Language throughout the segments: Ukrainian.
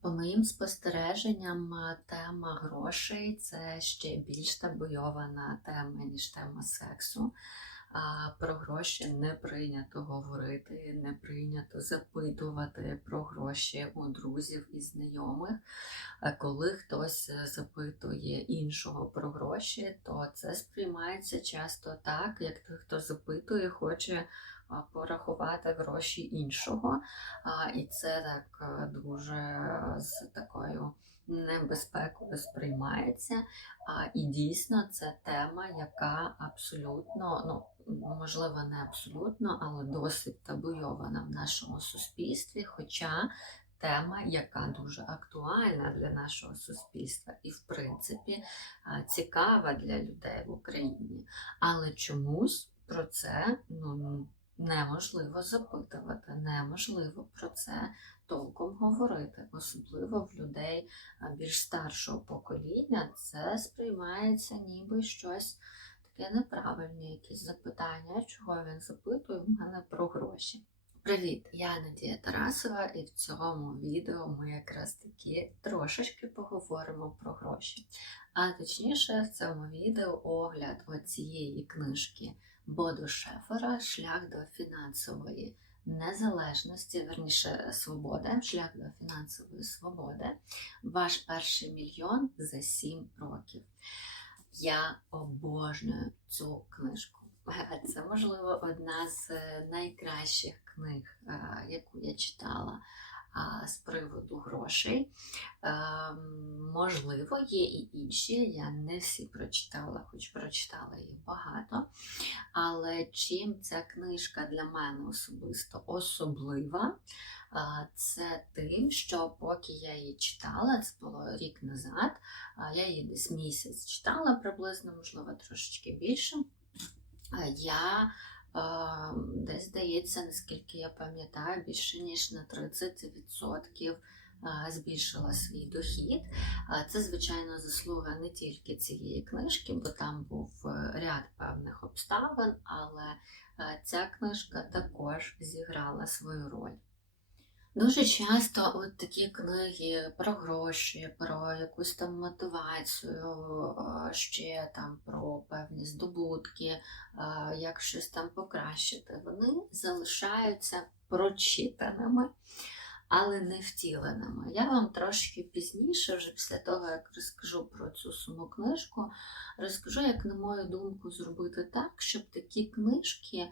По моїм спостереженням, е, тема грошей це ще більш табуйована тема, ніж тема сексу. А про гроші не прийнято говорити, не прийнято запитувати про гроші у друзів і знайомих. Коли хтось е, запитує іншого про гроші, то це сприймається часто так, як той, хто запитує, хоче порахувати гроші іншого. І це так е, дуже з такою небезпекою сприймається. І дійсно це тема, яка абсолютно, ну можливо, не абсолютно, але досить табуйована в нашому суспільстві. Хоча тема, яка дуже актуальна для нашого суспільства і, в принципі, цікава для людей в Україні. Але чомусь про це ну, неможливо запитувати, неможливо про це толком говорити, особливо в людей більш старшого покоління, це сприймається ніби щось таке неправильне, якісь запитання, чого він запитує в мене про гроші. Привіт, я Надія Тарасова, і в цьому відео ми якраз таки трошечки поговоримо про гроші. А точніше, в цьому відео огляд оцієї книжки Боду Шефера Шлях до фінансової незалежності, верніше свободи, шлях до фінансової свободи. Ваш перший мільйон за 7 років. Я обожнюю цю книжку. Це, можливо, одна з найкращих книг, е, яку я читала з приводу грошей. Ем, можливо, є і інші. Я не всі прочитала, хоч прочитала їх багато. Але чим ця книжка для мене особисто особлива, це тим, що поки я її читала, це було рік назад, я її десь місяць читала приблизно, можливо, трошечки більше. Я десь здається, наскільки я пам'ятаю, більше ніж на 30% збільшила свій дохід. Це, звичайно, заслуга не тільки цієї книжки, бо там був е, ряд певних обставин, але е, ця книжка також зіграла свою роль. Дуже часто от такі книги про гроші, про якусь там мотивацію, ще там про певні здобутки, як щось там покращити, вони залишаються прочитаними, але не втіленими. Я вам трошки пізніше, вже після того, як розкажу про цю саму книжку, розкажу, як, на мою думку, зробити так, щоб такі книжки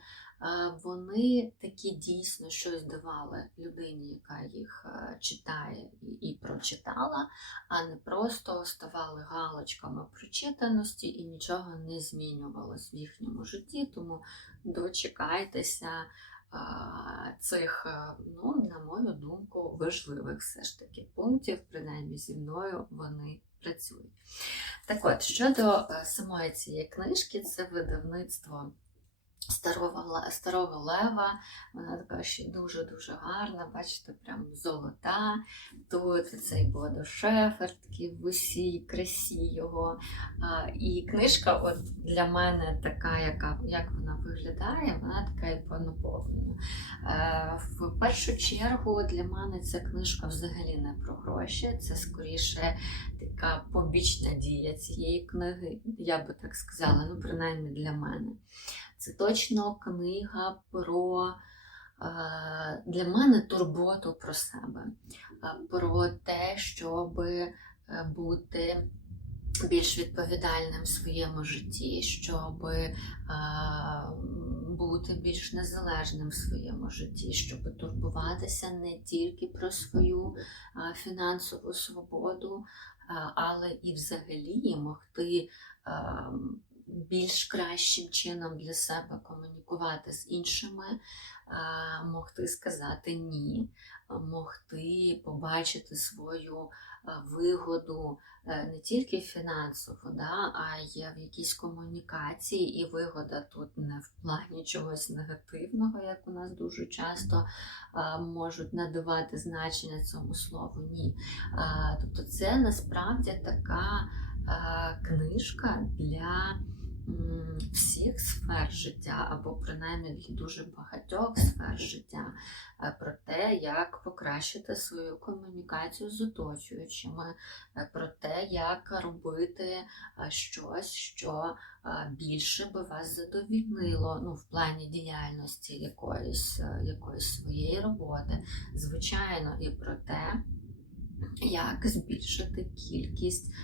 вони такі дійсно щось давали людині, яка їх читає і прочитала, а не просто ставали галочками прочитаності і нічого не змінювалось в їхньому житті. Тому дочекайтеся цих, ну, на мою думку, важливих все ж таки пунктів, принаймні зі мною вони працюють. Так от, щодо самої цієї книжки, це видавництво. Старого старого лева, вона така ще дуже-дуже гарна, бачите, прям золота. Тут цей Бодошефер, такий в усій красі його. А, І книжка от для мене така, яка, як вона виглядає, вона така і по наповненню. Е, в першу чергу для мене ця книжка взагалі не про гроші, це скоріше така побічна дія цієї книги, я би так сказала, ну, принаймні для мене. Це точно книга про е, для мене турботу про себе, е, про те, щоб е, бути більш відповідальним в своєму житті, щоб бути більш незалежним в своєму житті, щоб турбуватися не тільки про свою фінансову свободу, але і взагалі могти більш кращим чином для себе комунікувати з іншими, могти сказати ні, могти побачити свою вигоду е, не тільки фінансову, да, а й в якійсь комунікації, і вигода тут не в плані чогось негативного, як у нас дуже часто можуть надавати значення цьому слову ні. Тобто це насправді така книжка для всіх сфер життя, або принаймні дуже багатьох сфер життя, е, про те, як покращити свою комунікацію з оточуючими, е, про те, як робити е, щось, що більше би вас задовільнило ну, в плані діяльності якоїсь, якоїсь своєї роботи. Звичайно, і про те, як збільшити кількість е,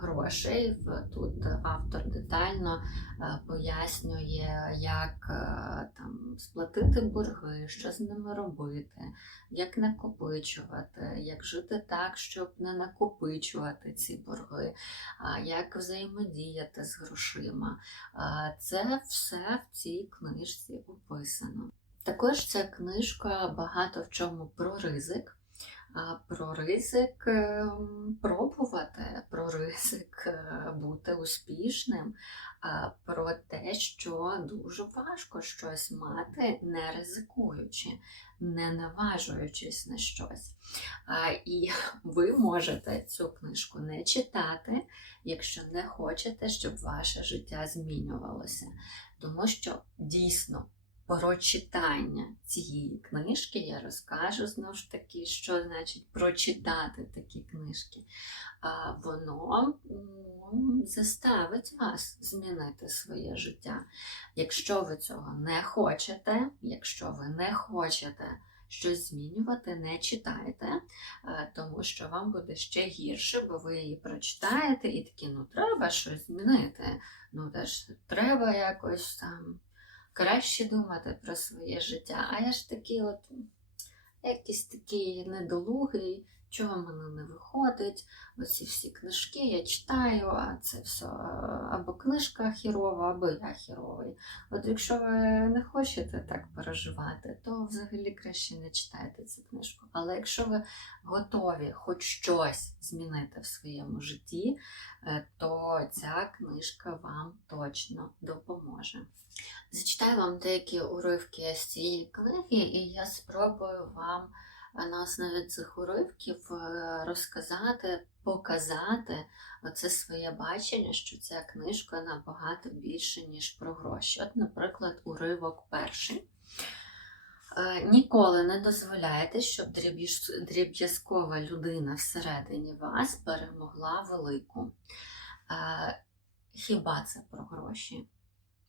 грошей. Тут автор детально е, пояснює, як е, там сплатити борги, що з ними робити, як накопичувати, як жити так, щоб не накопичувати ці борги, як взаємодіяти з грошима. Це все в цій книжці описано. Також ця книжка багато в чому про ризик. Про ризик ем, пробувати, про ризик е, бути успішним, про те, що дуже важко щось мати, не ризикуючи, не наважуючись на щось. І ви можете цю книжку не читати, якщо не хочете, щоб ваше життя змінювалося. Тому що дійсно про читання цієї книжки я розкажу знову ж таки, що значить прочитати такі книжки. А воно заставить вас змінити своє життя. Якщо ви цього не хочете, якщо ви не хочете щось змінювати, не читайте, е, тому що вам буде ще гірше, бо ви її прочитаєте і такі, ну треба щось змінити. Ну теж треба якось там краще думати про своє життя. А я ж такий от якийсь такий недолугий, чого в мене не виходить. Оці всі книжки я читаю, а це все або книжка хірова, або я хіровий. От якщо ви не хочете так переживати, то взагалі краще не читайте цю книжку. Але якщо ви готові хоч щось змінити в своєму житті, е, то ця книжка вам точно допоможе. Зачитаю вам деякі уривки з цієї книги, і я спробую вам на основі цих уривків е, розказати, показати оце своє бачення, що ця книжка набагато більше, ніж про гроші. От, наприклад, уривок перший. Е, Ніколи не дозволяйте, щоб дріб'язкова людина всередині вас перемогла велику. Е, Хіба це про гроші?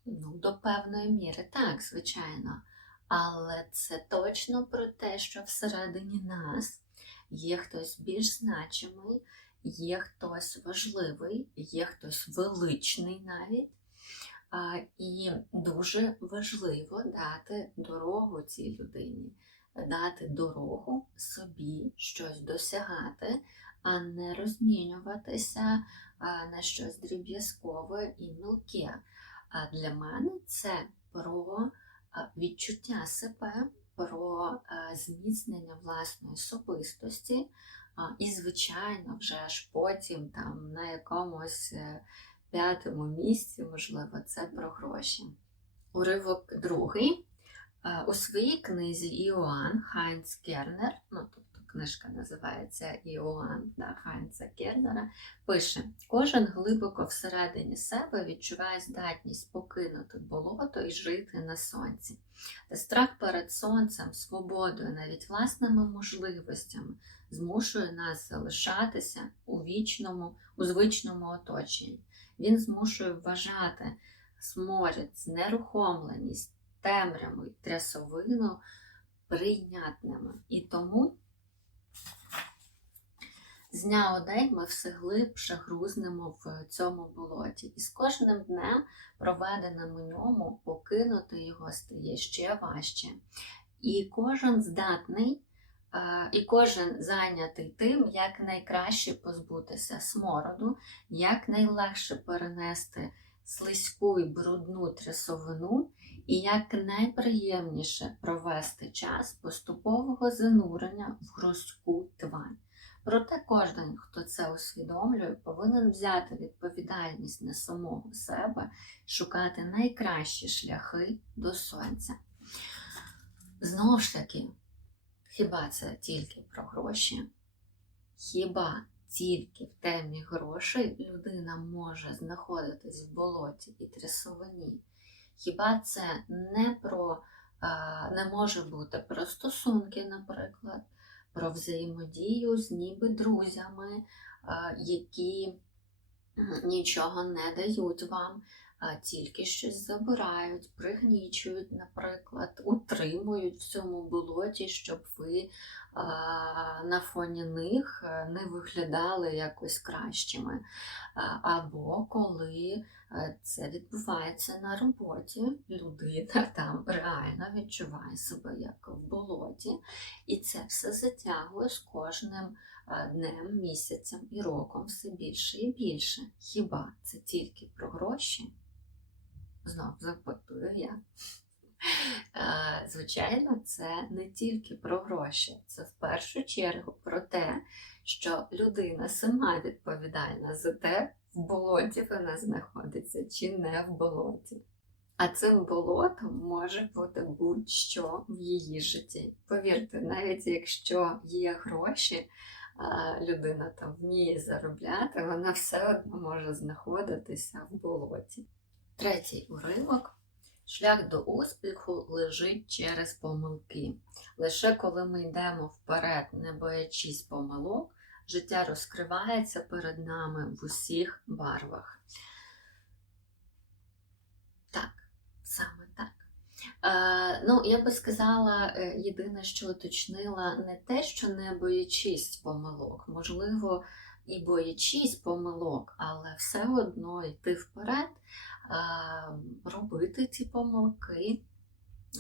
Ну, до певної міри, так, звичайно. Але це точно про те, що всередині нас є хтось більш значимий, є хтось важливий, є хтось величний навіть. І дуже важливо дати дорогу цій людині, дати дорогу собі щось досягати, а не розмінюватися на щось дріб'язкове і мілке. А для мене це про відчуття себе, про зміцнення власної особистості. І, звичайно, вже ж потім там на якомусь е, п'ятому місці, можливо, це про гроші. Уривок другий. Е, У своїй книзі Іоанн Хайнц Кернер, ну книжка називається Іоанн да, Хайнца Кернера, пише: кожен глибоко всередині себе відчуває здатність покинути болото і жити на сонці. Та страх перед сонцем, свободою, навіть власними можливостями змушує нас залишатися у вічному, у звичному оточенні. Він змушує вважати сморід, нерухомленість, темряву й трясовину прийнятними. І тому з дня у день ми все глибше грузнемо в цьому болоті. І з кожним днем, проведеним у ньому, покинути його стає ще важче. І кожен здатний, е, і кожен зайнятий тим, як найкраще позбутися смороду, як найлегше перенести слизьку і брудну трясовину, і як найприємніше провести час поступового занурення в грузьку твань. Проте кожен, хто це усвідомлює, повинен взяти відповідальність на самого себе, шукати найкращі шляхи до сонця. Знову ж таки, хіба це тільки про гроші? Хіба тільки в темі грошей людина може знаходитись в болоті і трясовині. Хіба це не про не може бути про стосунки, наприклад, про взаємодію з ніби друзями, які нічого не дають вам, тільки щось забирають, пригнічують, наприклад, утримують в цьому болоті, щоб ви на фоні них е, не виглядали якось кращими. Або коли е, це відбувається на роботі, людина там реально відчуває себе як в болоті, і це все затягує з кожним днем, місяцем і роком все більше і більше. Хіба це тільки про гроші? Знов запитую я. Е, Звичайно, це не тільки про гроші, це в першу чергу про те, що людина сама відповідальна за те, в болоті вона знаходиться чи не в болоті. А цим болотом може бути будь-що в її житті. Повірте, навіть якщо є гроші, людина там вміє заробляти, вона все одно може знаходитися в болоті. Третій уривок. Шлях до успіху лежить через помилки. Лише коли ми йдемо вперед, не боячись помилок, життя розкривається перед нами в усіх барвах. Так, саме так. Е, ну, я би сказала, е, єдине, що уточнила, не те, що не боячись помилок, можливо, і боячись помилок, але все одно йти вперед, робити ці помилки,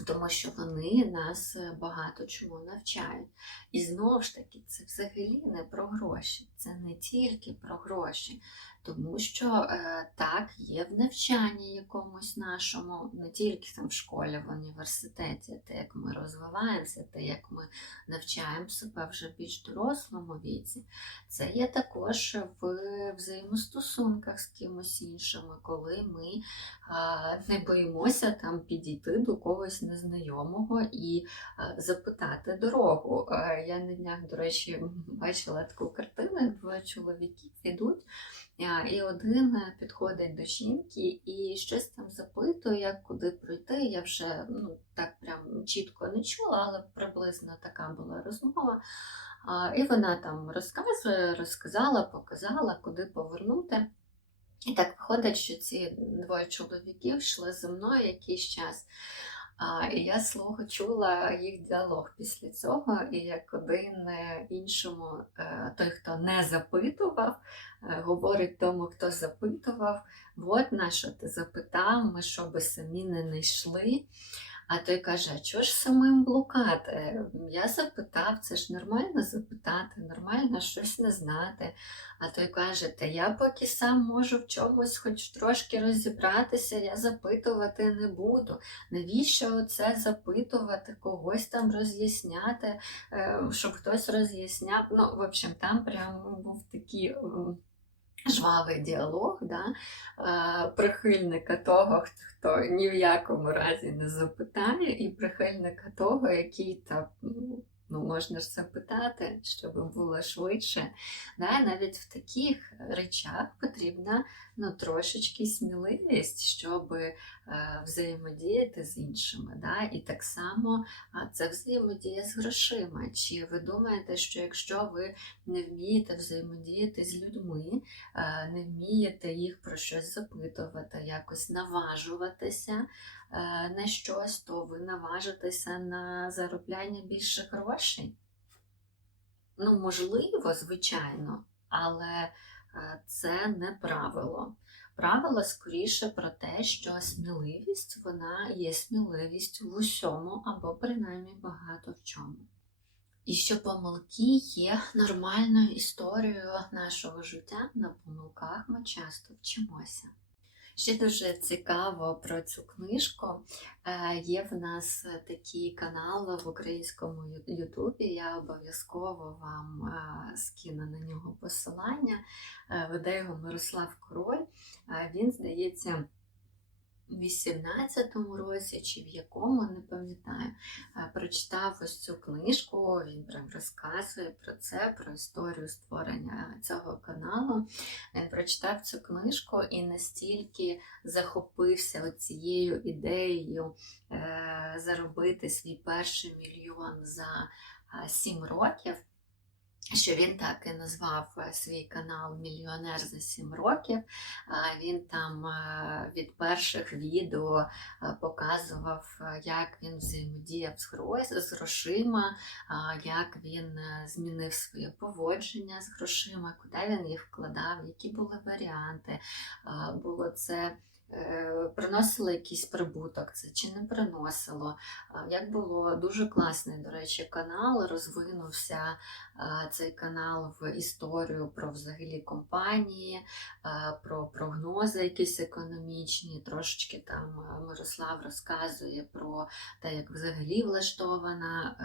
тому що вони нас багато чому навчають. І знову ж таки, це взагалі не про гроші, це не тільки про гроші. Тому що е, так, є в навчанні якомусь нашому, не тільки там в школі, в університеті, те, як ми розвиваємося, те, як ми навчаємо себе вже в більш дорослому віці, це є також в взаємостосунках з кимось іншим, коли ми е, не боїмося там підійти до когось незнайомого і е, запитати дорогу. Е, я на днях, до речі, бачила таку картину, як двоє чоловіків йдуть. А, І один е, підходить до жінки і щось там запитує, як куди пройти. Я вже ну, так прям чітко не чула, але приблизно така була розмова. І вона там розказує, розказала, показала, куди повернути. І так виходить, що ці двоє чоловіків йшли зі мною якийсь час. А, І я слухо чула їх діалог після цього, і як один е, іншому, е, той, хто не запитував, е, говорить тому, хто запитував, от на що ти запитав, ми що би самі не знайшли. А той каже, а чого ж самим блукати? Я запитав, це ж нормально запитати, нормально щось не знати. А той каже, та я поки сам можу в чомусь хоч трошки розібратися, я запитувати не буду. Навіщо оце запитувати, когось там роз'ясняти, е, щоб хтось роз'ясняв. Ну, в общем, там прямо був такий жвавий діалог да, е, прихильника того, хто ні в якому разі не запитає, і прихильника того, який там. Ну, можна ж це питати, щоб було швидше. Да? Навіть в таких речах потрібна ну, трошечки сміливість, щоб е, взаємодіяти з іншими. Да? І так само це взаємодія з грошима. Чи ви думаєте, що якщо ви не вмієте взаємодіяти з людьми, е, не вмієте їх про щось запитувати, якось наважуватися? Е, на щось, то ви наважитеся на заробляння більше грошей? Ну, можливо, звичайно, але е, це не правило. Правило скоріше про те, що сміливість вона є сміливість в усьому або принаймні багато в чому. І що помилки є нормальною історією нашого життя, на помилках ми часто вчимося. Ще дуже цікаво про цю книжку. Е, Є в нас такий канал в українському Ютубі. Я обов'язково вам е, скину на нього посилання. Е, Веде його Мирослав Король. Він, здається, 18-му році чи в якому, не пам'ятаю, е, прочитав ось цю книжку. Він прям розказує про це, про історію створення цього каналу. Він прочитав цю книжку і настільки захопився цією ідеєю е, заробити свій перший мільйон за 7 років. Що він так і назвав е, свій канал Мільйонер за 7 років. Він там е, від перших відео е, показував, як він взаємодіяв з грошима, як він змінив своє поводження з грошима, куди він їх вкладав, які були варіанти. Було це. Е, Приносило якийсь прибуток, це чи не приносило. Як було дуже класний, до речі, канал, розвинувся цей канал в історію про взагалі компанії, про прогнози якісь економічні. Трошечки там Мирослав розказує про те, як взагалі влаштована.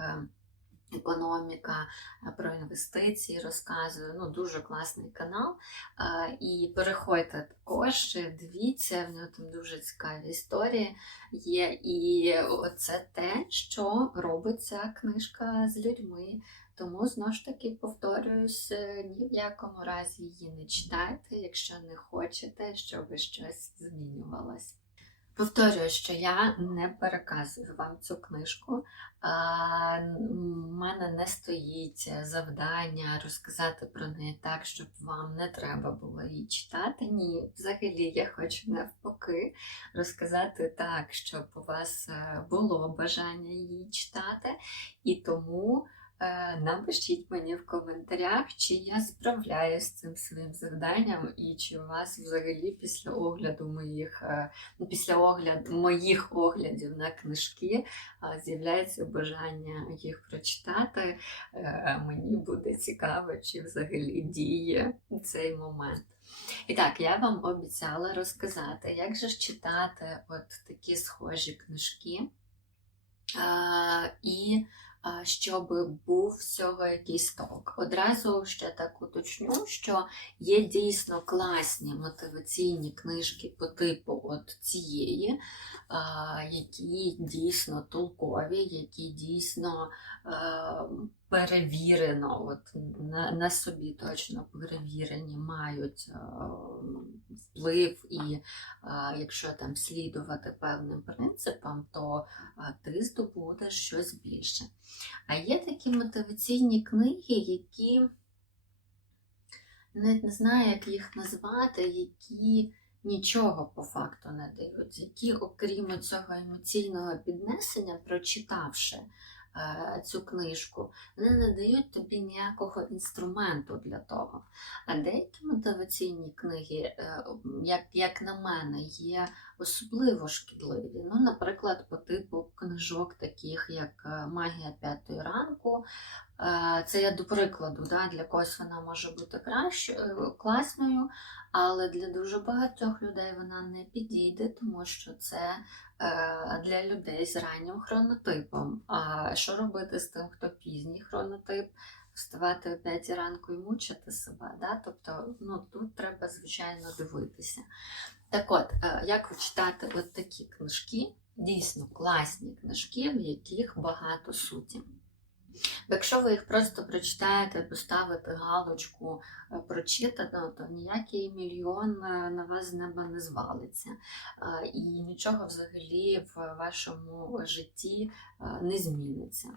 Економіка е, про інвестиції розказує. Ну, дуже класний канал. Е, І переходьте також, дивіться, в нього там дуже цікаві історії є. І це те, що робить ця книжка з людьми. Тому знову ж таки повторююсь, е, ні в якому разі її не читайте, якщо не хочете, щоб щось змінювалось. Повторюю, що я не переказую вам цю книжку. У мене не стоїть завдання розказати про неї так, щоб вам не треба було її читати. Ні, взагалі я хочу навпаки розказати так, щоб у вас е, було бажання її читати. І тому напишіть мені в коментарях, чи я справляюсь з цим своїм завданням, і чи у вас взагалі після огляду моїх, е, ну, після огляд, моїх оглядів на книжки а, з'являється бажання їх прочитати. Е, Мені буде цікаво, чи взагалі діє цей момент. І так, я вам обіцяла розказати, як же ж читати от такі схожі книжки. І щоб був всього якийсь ток. Одразу ще так уточню, що є дійсно класні мотиваційні книжки по типу от цієї, які дійсно толкові, які дійсно а, перевірено, от на, на собі точно перевірені, мають а, вплив, і а, якщо там слідувати певним принципам, то а, ти здобудеш щось більше. А є такі мотиваційні книги, які не знаю, як їх назвати, які нічого по факту не дають, які, окрім цього емоційного піднесення, прочитавши е, цю книжку, вони не дають тобі ніякого інструменту для того. А деякі мотиваційні книги, е, як, як на мене, є особливо шкідливі. Ну, наприклад, по типу книжок, таких як е, Магія п'ятої ранку. Е, Це я до прикладу, да, для когось вона може бути кращою, класною, але для дуже багатьох людей вона не підійде, тому що це е, для людей з раннім хронотипом. А що робити з тим, хто пізній хронотип? Вставати о 5 ранку і мучити себе. Да? Тобто ну, тут треба, звичайно, дивитися. Так от, е, як читати от такі книжки, дійсно класні книжки, в яких багато суті. Якщо ви їх просто прочитаєте, поставите галочку е, прочитано, то ніякий мільйон е, на вас з неба не звалиться. І нічого взагалі в вашому житті не зміниться.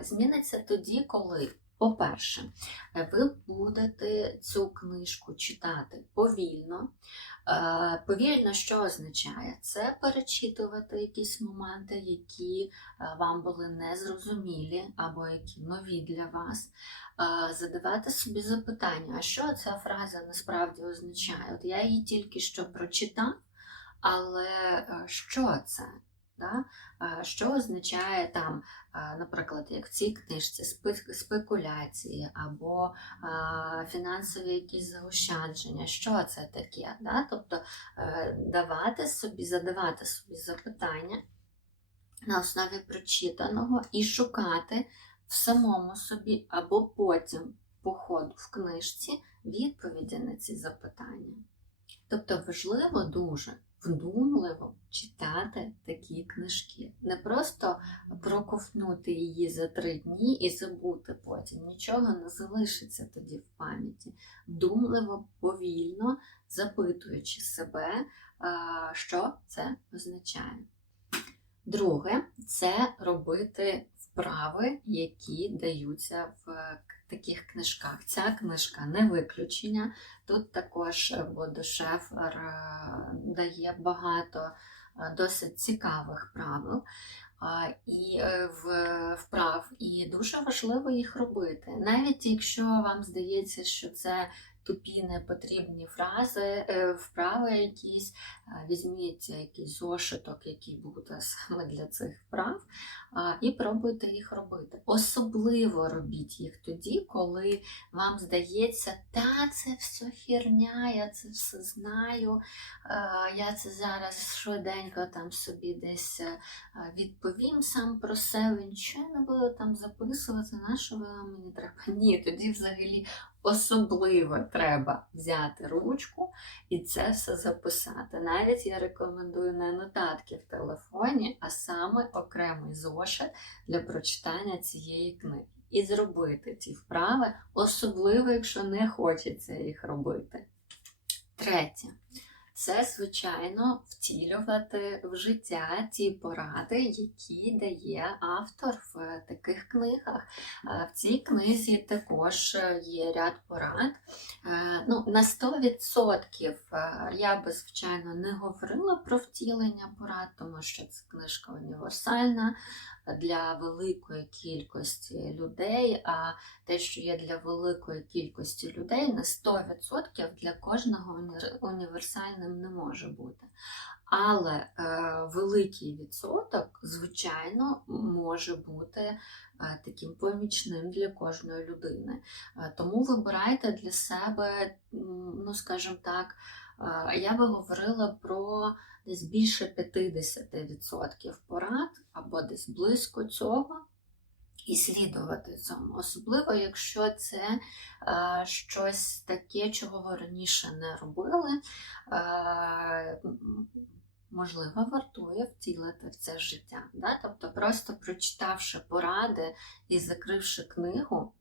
Зміниться тоді, коли. По-перше, е, ви будете цю книжку читати повільно. Е, Повільно що означає? Це перечитувати якісь моменти, які е, вам були незрозумілі або які нові для вас. Задавати собі запитання, а що ця фраза насправді означає? От я її тільки що прочитав, але що це? Да? Що означає там, наприклад, як в цій книжці спекуляції або фінансові якісь заощадження, що це таке? Да? Тобто е, давати собі, задавати собі запитання на основі прочитаного і шукати в самому собі або потім по ходу в книжці відповіді на ці запитання. Тобто важливо дуже вдумливо читати такі книжки. Не просто проковтнути її за три дні і забути потім. Нічого не залишиться тоді в пам'яті. Вдумливо, повільно запитуючи себе, що це означає. Друге, це робити вправи, які даються в таких книжках. Ця книжка не виключення. Тут також водошефер дає багато досить цікавих правил і е, вправ, і дуже важливо їх робити. Навіть якщо вам здається, що це тупі непотрібні фрази, е, вправи якісь, візьміть якийсь зошиток, який буде саме для цих вправ, і пробуйте їх робити. Особливо робіть їх тоді, коли вам здається, та це все херня, я це все знаю, я це зараз швиденько там собі десь е, відповім сам про себе, нічого не буду там записувати, на що мені треба. Ні, тоді взагалі особливо треба взяти ручку і це все записати. Навіть я рекомендую не нотатки в телефоні, а саме окремий зошит для прочитання цієї книги. І зробити ці вправи, особливо, якщо не хочеться їх робити. Третє це, звичайно, втілювати в життя ті поради, які дає автор в таких книгах. В цій книзі також є ряд порад. Ну, На 100% я би, звичайно, не говорила про втілення порад, тому що це книжка універсальна для великої кількості людей, а те, що є для великої кількості людей, на 100% для кожного універсальним не може бути. Але е, великий відсоток, звичайно, може бути е, таким помічним для кожної людини. Е, тому вибирайте для себе, ну скажімо так, я би говорила про десь більше 50% порад або десь близько цього. І слідувати цьому, особливо, якщо це е, щось таке, чого ви раніше не робили, е, можливо, вартує втілити в це життя. Да? Тобто, просто прочитавши поради і закривши книгу,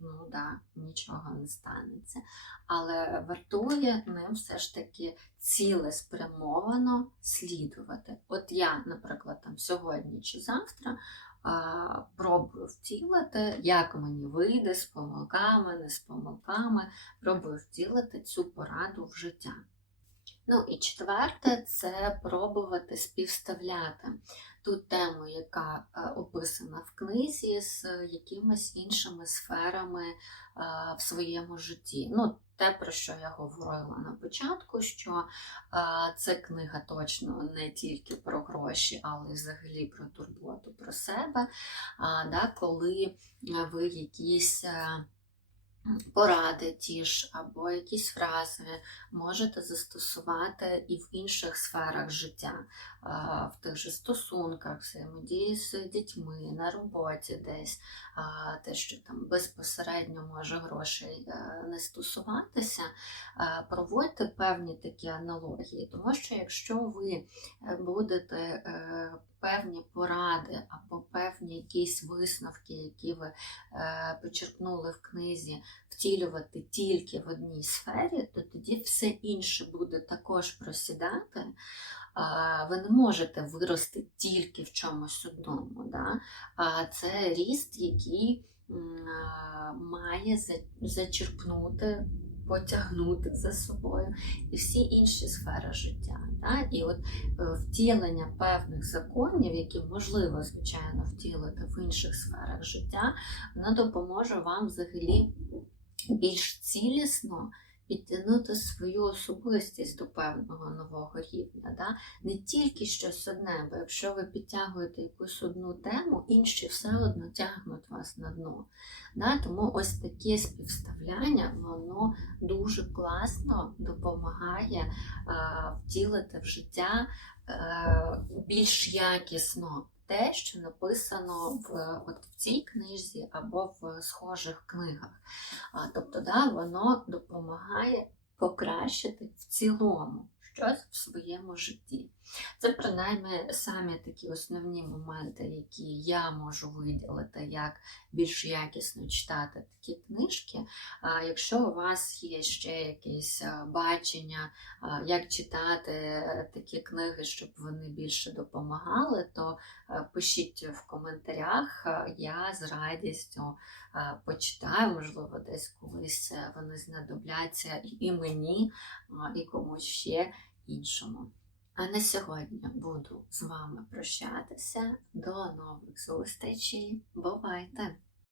ну да, нічого не станеться. Але вартує ним все ж таки цілеспрямовано слідувати. От я, наприклад, там сьогодні чи завтра пробую втілити, як мені вийде з помилками, не з помилками, пробую втілити цю пораду в життя. Ну і четверте це пробувати співставляти ту тему, яка е, описана в книзі, з якимись іншими сферами е, в своєму житті. Ну, те, про що я говорила на початку, що а, це книга точно не тільки про гроші, але й взагалі про турботу про себе. Коли ви якісь. Поради ті ж або якісь фрази можете застосувати і в інших сферах життя, в тих же стосунках, взаємодії з дітьми, на роботі десь, те, що там безпосередньо може грошей е, не стосуватися, проводьте певні такі аналогії, тому що якщо ви е, будете е, певні поради або певні якісь висновки, які ви е, почерпнули в книзі, втілювати тільки в одній сфері, то тоді все інше буде також просідати. Ви не можете вирости тільки в чомусь одному. Да? Це ріст, який має зачерпнути потягнути за собою і всі інші сфери життя. Да? І от е, втілення певних законів, які можливо, звичайно, втілити в інших сферах життя, воно допоможе вам взагалі більш цілісно підтягнути свою особистість до певного нового рівня. Да? Не тільки щось одне, бо якщо ви підтягуєте якусь одну тему, інші все одно тягнуть вас на дно. Да? Тому ось таке співставляння, воно дуже класно допомагає а, втілити в життя а, е, більш якісно те, що написано в от в цій книжці або в схожих книгах. Тобто, да, воно допомагає покращити в цілому щось в своєму житті. Це принаймні самі такі основні моменти, які я можу виділити, як більш якісно читати такі книжки. А Якщо у вас є ще якісь бачення, як читати такі книги, щоб вони більше допомагали, то пишіть в коментарях. Я з радістю почитаю, можливо, десь колись е, вони знадобляться і мені, і комусь ще іншому. А на сьогодні буду з вами прощатися. До нових зустрічей. Бувайте!